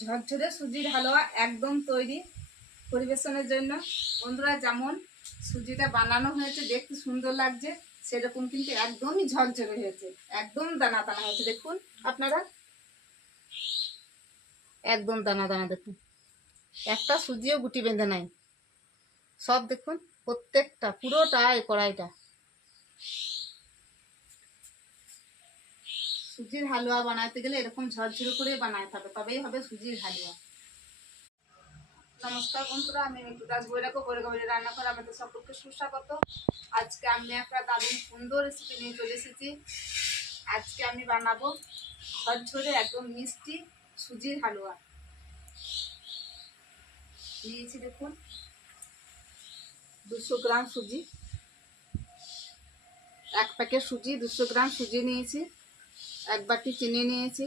ঝরঝরে সুজির হালুয়া একদম তৈরি পরিবেশনের জন্য। বন্ধুরা, যেমন সুজিটা বানানো হয়েছে, দেখতে সুন্দর লাগছে, সেরকম কিন্তু একদমই ঝরঝরে হয়েছে, একদম দানা দানা হয়েছে। দেখুন, আপনারা একদম দানা দানা দেখুন। একটা সুজিও গুটি বেঁধে নাই। সব দেখুন, প্রত্যেকটা, পুরোটা এই কড়াইটা। সুজির হালুয়া বানাতে গেলে এরকম ঝরঝরে করে বানাতে হবে তবেই হবে সুজির হালুয়া। নমস্কার বন্ধুরা, আমি মিঠু দাস বৈরাগ্য বৈরাগ্য রান্না করে আমাদের সকলকে সুস্বাগত। আজকে আমি একটা দারুণ সুন্দর রেসিপি নিয়ে চলে এসেছি। আজকে আমি বানাবো ঝরঝরে একদম মিষ্টি সুজির হালুয়া। নিয়েছি দেখুন, দুশো গ্রাম সুজি। এক প্যাকেট সুজি, দুশো গ্রাম সুজি নিয়েছি। এক বাটি চিনি নিয়েছি,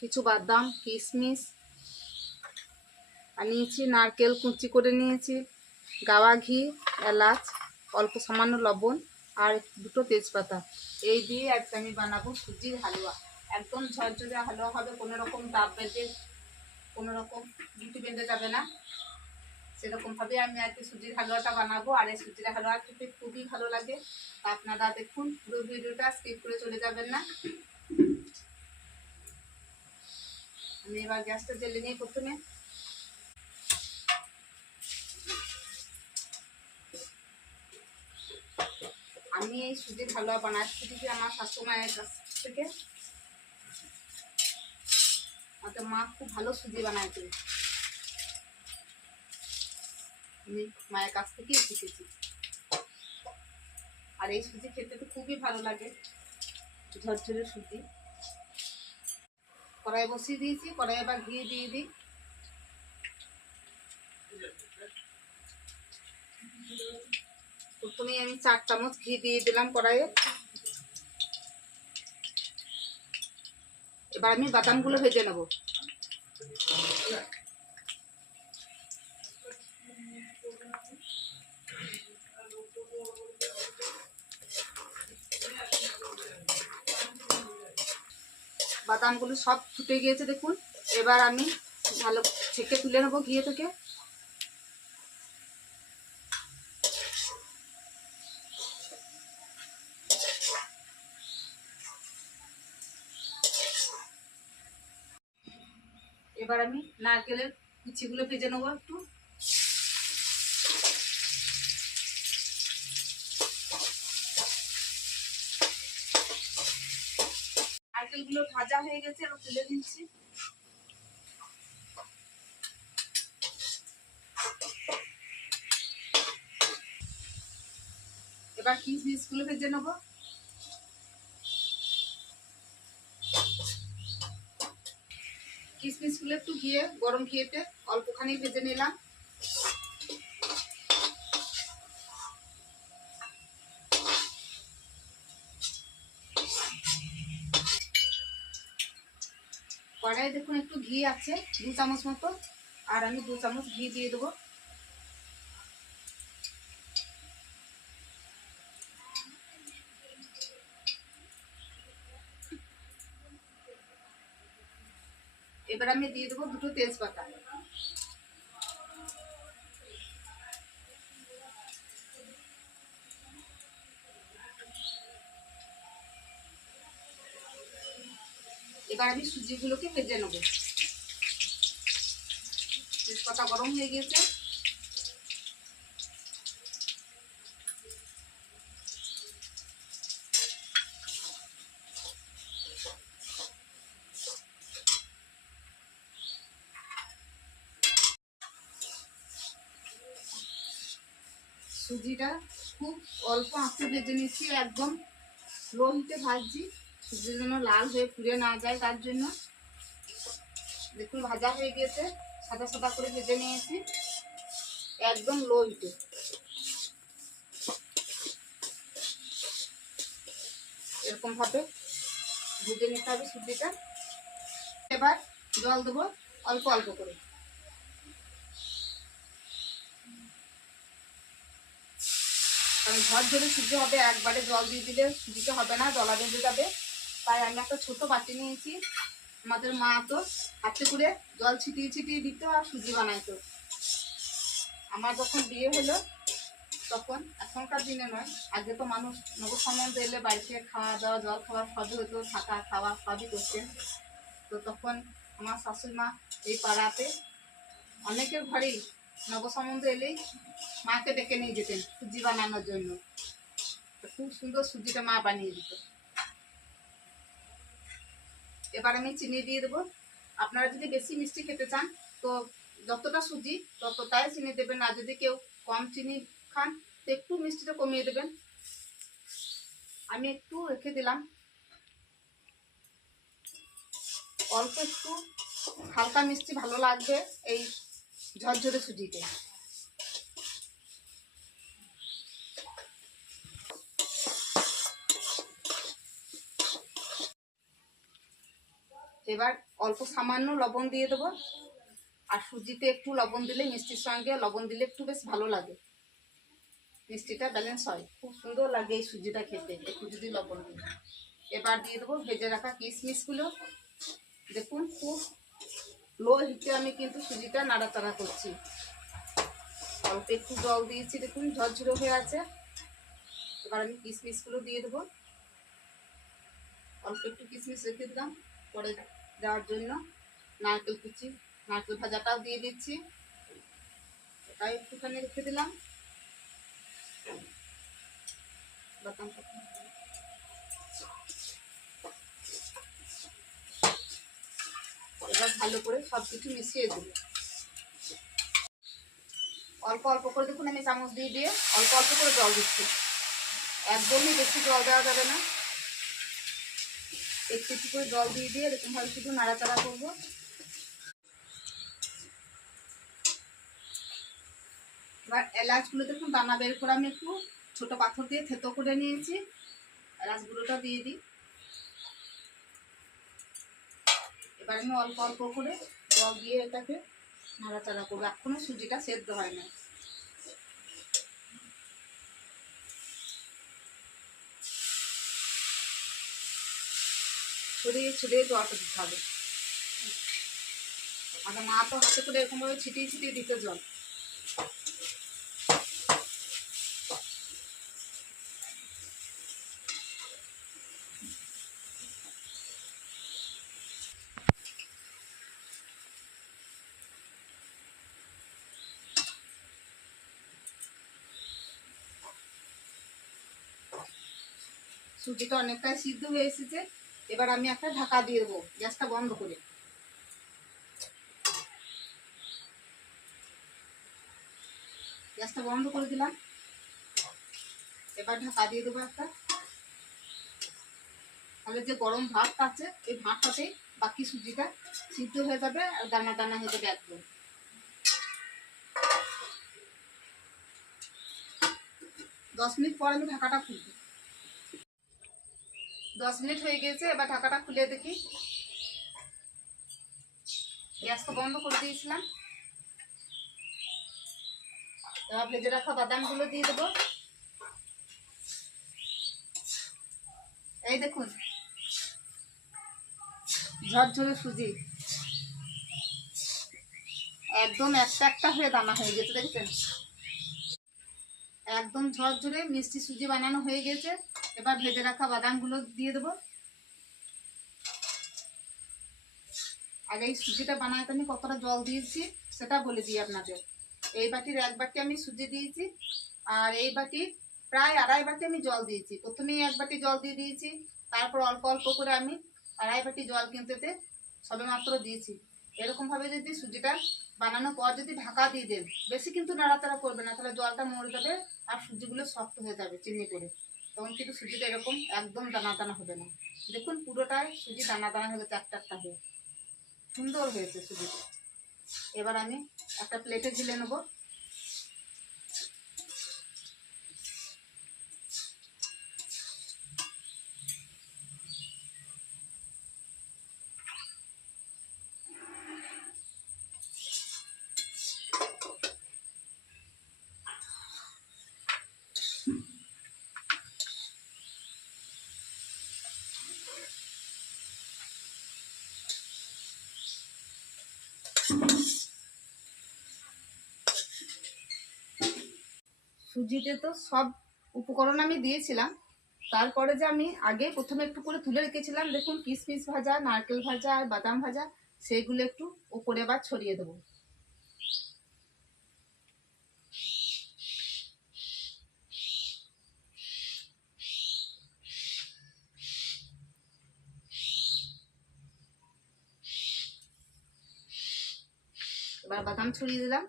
কিছু বাদাম, কিশমিশ, আর নিয়েছি নারকেল কুচি করে নিয়েছি, গাওয়া ঘি, এলাচ, অল্প সামান্য লবণ আর দুটো তেজপাতা। এই দিয়ে আজকে আমি বানাবো সুজির হালুয়া। একদম ঝরঝরে হালুয়া হবে কোনো রকম ডাব বেঁধে কোনো রকম রুটি বেঁধে যাবে না। সেরকমভাবে আমি আজকে সুজির হালুয়াটা বানাবো, আর এই সুজির হালুয়া খেতে খুবই ভালো লাগে। আপনারা দেখুন, পুরো ভিডিওটা স্কিপ করে চলে যাবেন না। আমি এবার গ্যাসটা জ্বেলে নিই প্রথমে। আমি এই সুজির হালুয়া বানাচ্ছি শিখেছি আমার শাশুমায়ের কাছ থেকে। আমাদের মা খুব ভালো সুজি বানাইছে আমি মায়ের কাছ থেকেই শিখেছি। আর এই সুজি খেতে তো খুবই ভালো লাগে। ঝরঝরে সুজি। কড়াই বসিয়ে দিয়েছি, কড়াই আবার ঘি দিয়ে দিই। প্রথমেই আমি চার চামচ ঘি দিয়ে দিলাম কড়াইয়ে। এবার আমি বাদামগুলো ভেজে নেব। বাদামগুলো সব ফুটে গিয়েছে দেখুন। এবার আমি ভালো ছেঁকে তুলে নেব ঘিয়ে থেকে। এবার আমি নারকেলের কুচিগুলো ভেজে নেব একটু। নারকেলগুলো ভাজা হয়ে গেছে, এবার তুলে দিচ্ছি এবার কিশমিশগুলো ভেজে নেব? কিশমিশগুলো একটু ঘিয়ে, গরম ঘিয়েতে অল্পখানি ভেজে নিলাম। কড়াই দেখুন, একটু ঘি আছে, দু চামচ মতো, আর আমি দু চামচ ঘি দিয়ে দেবো। এবার আমি দিয়ে দেবো দুটো তেজপাতা। আমি সুজিগুলোকে ভেজে নেব। তেজপাতা গরম হয়ে গিয়েছে। সুজিটা খুব অল্প আঁচে ভেজে নিচ্ছি, একদম স্লো হিটে ভাজছি। সুজির জন্য লাল হয়ে পুড়ে না যায়, তার জন্য দেখুন ভাজা হয়ে গিয়েছে। সাদা সাদা করে ভেজে নিয়েছি। একদম লো হিটে এরকম ভাবে ভেজে নিতে হবে সুজিটা এবার জল দেবো অল্প অল্প করে। কারণ ঝড় ধরে সুজি হবে, একবারে জল দিয়ে দিলে সুজিতে হবে না, জলা বেঁধে যাবে। তাই আমি একটা ছোট বাটি নিয়েছি। আমাদের মা তো হাতে করে জল ছিটিয়ে ছিটিয়ে দিত আর সুজি বানাইতো। আমার যখন বিয়ে হলো, তখন এখনকার দিনে নয়, আগে তো মানুষ নব সম্বন্ধ এলে বাড়িতে খাওয়া দাওয়া, জল খাওয়া সবই হতো, থাকা, খাওয়া সবই করতেন তো তখন আমার শাশুড়ি মা এই পাড়াতে অনেকের ঘরেই নব সম্বন্ধ এলেই মাকে ডেকে নিয়ে যেতেন সুজি বানানোর জন্য। খুব সুন্দর সুজিটা মা বানিয়ে দিত। এবার আমি চিনি দিয়ে দেবো। আপনারা যদি বেশি মিষ্টি খেতে চান, তো যতটা সুজি ততটাই চিনি দেবেন। আর যদি কেউ কম চিনি খান, তো একটু মিষ্টিটা কমিয়ে দেবেন। আমি একটু রেখে দিলাম। অল্প একটু হালকা মিষ্টি ভালো লাগবে এই ঝরঝরে সুজিতে। এবার অল্প সামান্য লবণ দিয়ে দেবো। আর সুজিতে একটু লবণ দিলে, মিষ্টির সঙ্গে লবণ দিলে একটু বেশ ভালো লাগে। মিষ্টিটা ব্যালেন্স হয়। খুব সুন্দর লাগে এই সুজিটা খেতে। একটু যদি লবণ দিই। এবার দিয়ে দেবো ভেজে রাখা কিশমিশগুলো দেখুন, খুব লো হিটে আমি কিন্তু সুজিটা নাড়াচাড়া করছি। অল্প একটু জল দিয়েছি, দেখুন, ঝরঝরে হয়ে আছে। এবার আমি কিশমিশগুলো দিয়ে দেবো। অল্প একটু কিশমিশ রেখে দিলাম, পরে দেওয়ার জন্য। নারকেল কুচি, নারকেল ভাজাটাও দিয়ে দিচ্ছি। এটাও একটুখানি রেখে দিলাম। এবার ভালো করে সব কিছু মিশিয়ে দেবো। অল্প অল্প করে দেখুন, আমি চামচ দিয়ে দিয়ে অল্প অল্প করে জল দিচ্ছি। একদমই বেশি জল দেওয়া যাবে না। একটু একটু করে জল দিয়ে দিয়ে এরকম ভাবে শুধু নাড়াচাড়া করব। এবার এলাচগুলো দেখুন দানা বের করে আমি একটু ছোট পাথর দিয়ে থেতো করে নিয়েছি। এলাচগুলোটা দিয়ে দিই। এবার আমি অল্প অল্প করে জল দিয়ে এটাকে নাড়াচাড়া করব। এখনও সুজিটা সেদ্ধ হয় না ছড়িয়ে ছড়িয়ে জলটা দিতে হবে। আর মা তো হাতে করে এরকমভাবে ছিটিয়ে ছিটিয়ে দিতে জল। সুজিটা অনেকটাই সিদ্ধ হয়ে এসেছে। এবার আমি একটা ঢাকা দিয়ে দেবো, গ্যাসটা বন্ধ করে। গ্যাসটা বন্ধ করে দিলাম। এবার ঢাকা দিয়ে দেবো একটা। তাহলে যে গরম ভাতটা আছে, এই ভাতটাতেই বাকি সুজিটা সিদ্ধ হয়ে যাবে আর দানা দানা হয়ে যাবে একদম। দশ মিনিট পর আমি ঢাকাটা খুলবো। দশ মিনিট হয়ে গেছে, এবার ঢাকাটা খুলে দেখি। গ্যাস তো বন্ধ করে দিয়েছিলাম। এবার ভেজে রাখা বাদামগুলো দিয়ে দেবো। এই দেখুন, ঝরঝরে সুজি। একদম একটা একটা হয়ে দানা হয়ে গেছে, দেখছেন? একদম ঝরঝরে মিষ্টি সুজি বানানো হয়ে গেছে। এবার ভেজে রাখা বাদামগুলো দিয়ে দেবো। আগে এই সুজিটা বানাতে আমি কতটা জল দিয়েছি সেটা বলে দিই আপনাদের। এই বাটির এক বাটি আমি সুজি দিয়েছি, আর এই বাটির প্রায় আড়াই বাটি আমি জল দিয়েছি। প্রথমেই এক বাটি জল দিয়ে দিয়েছি, তারপর অল্প অল্প করে আমি আড়াই বাটি জল কিনতেতে সবেমাত্র দিয়েছি। এরকমভাবে যদি সুজিটা বানানোর পর যদি ঢাকা দিয়ে দেন, বেশি কিন্তু নাড়াচাড়া করবে না, তাহলে জলটা মরে যাবে আর সুজিগুলো শক্ত হয়ে যাবে চিনি করে। তখন কিন্তু সুজিটা এরকম একদম দানা দানা হবে না। দেখুন পুরোটাই সুজি দানা দানা হয়ে গেছে, একটা একটা হয়ে। সুন্দর হয়েছে সুজিটা। এবার আমি একটা প্লেটে ঝুলে নেব। সুজিতে তো সব উপকরণ আমি দিয়েছিলাম। তারপরে যে আমি আগে প্রথমে একটু করে তুলে রেখেছিলাম, দেখুন কিশমিশ ভাজা, নারকেল ভাজা আর বাদাম ভাজা সেইগুলো একটু উপরে আবার ছড়িয়ে দেবো। এবার বাদাম ছড়িয়ে দিলাম।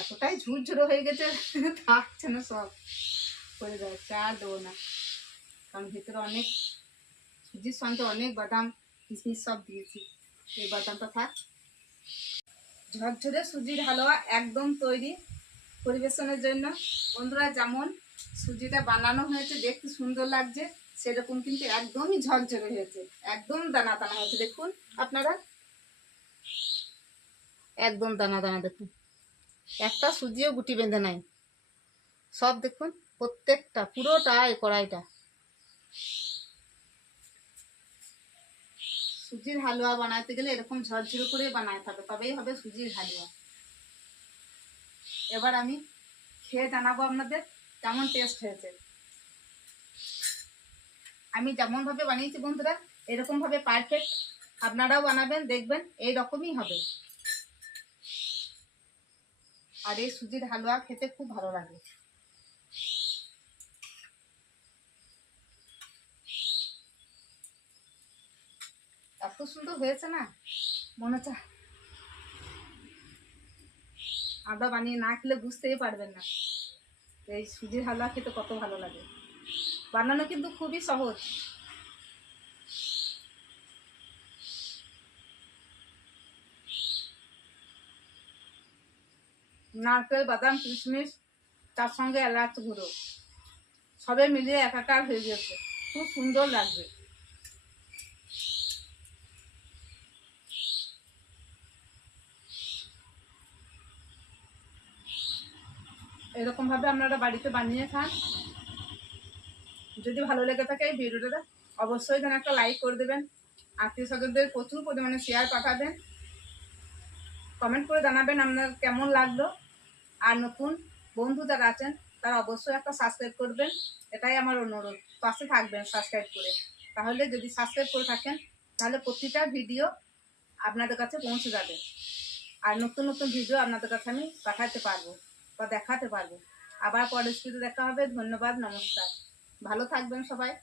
এতটাই ঝুরঝুরো হয়ে গেছে, থাকছে না সব। করে যাচ্ছে, আর দেবো না। কারণ ভিতরে অনেক সুজির সঙ্গে অনেক বাদাম কিশমিশ সব দিয়েছি। এই বাদামটা থাক। ঝরঝরে সুজির হালুয়া একদম তৈরি পরিবেশনের জন্য। বন্ধুরা, যেমন সুজিটা বানানো হয়েছে, দেখতে সুন্দর লাগছে, সেরকম কিন্তু একদমই ঝরঝরে হয়েছে। একদম দানা দানা হয়েছে, দেখুন আপনারা। একদম দানা দানা দেখুন। একটা সুজিও গুটি বেঁধে নাই। সব দেখুন, প্রত্যেকটা, পুরোটা এই কড়াইটা। সুজির হালুয়া বানাতে গেলে এরকম ঝরঝরে করে বানাতে হবে, তবেই হবে সুজির হালুয়া। এবার আমি খেয়ে জানাব আপনাদের কেমন টেস্ট হয়েছে। আমি যেমন ভাবে বানিয়েছি বন্ধুরা এরকম ভাবে পারফেক্ট আপনারাও বানাবেন, দেখবেন এই রকমই হবে। আর এই সুজির হালুয়া খেতে খুব ভালো লাগে। এত সুন্দর হয়েছে না? মনে হচ্ছে আমরা বানিয়ে না খেলে বুঝতেই পারবেন না। এই সুজির হালুয়া খেতে কত ভালো লাগে। বানানো কিন্তু খুবই সহজ। নারকেল, বাদাম, কিশমিশ, তার সঙ্গে এলাচ গুঁড়ো। সবে মিলিয়ে একাকার হয়ে গেছে। খুব সুন্দর লাগবে। এরকম ভাবে আপনারা বাড়িতে বানিয়ে খান। যদি ভালো লেগে থাকে এই ভিডিওটা, অবশ্যই যেন একটা লাইক করে দেবেন। আত্মীয় স্বজনদের প্রচুর পরিমাণে শেয়ার পাঠাবেন। কমেন্ট করে জানাবেন আপনার কেমন লাগল। আর নতুন বন্ধু যারা আছেন, তারা অবশ্যই একটা সাবস্ক্রাইব করবেন। এটাই আমার অনুরোধ। পাশে থাকবেন সাবস্ক্রাইব করে। তাহলে যদি সাবস্ক্রাইব করে থাকেন, তাহলে প্রতিটা ভিডিও আপনাদের কাছে পৌঁছে যাবে। আর নতুন নতুন ভিডিও আপনাদের কাছে আমি পাঠাতে পারব বা দেখাতে পারব। আবার পরের দেখা হবে। ধন্যবাদ, নমস্কার। ভালো থাকবেন সবাই।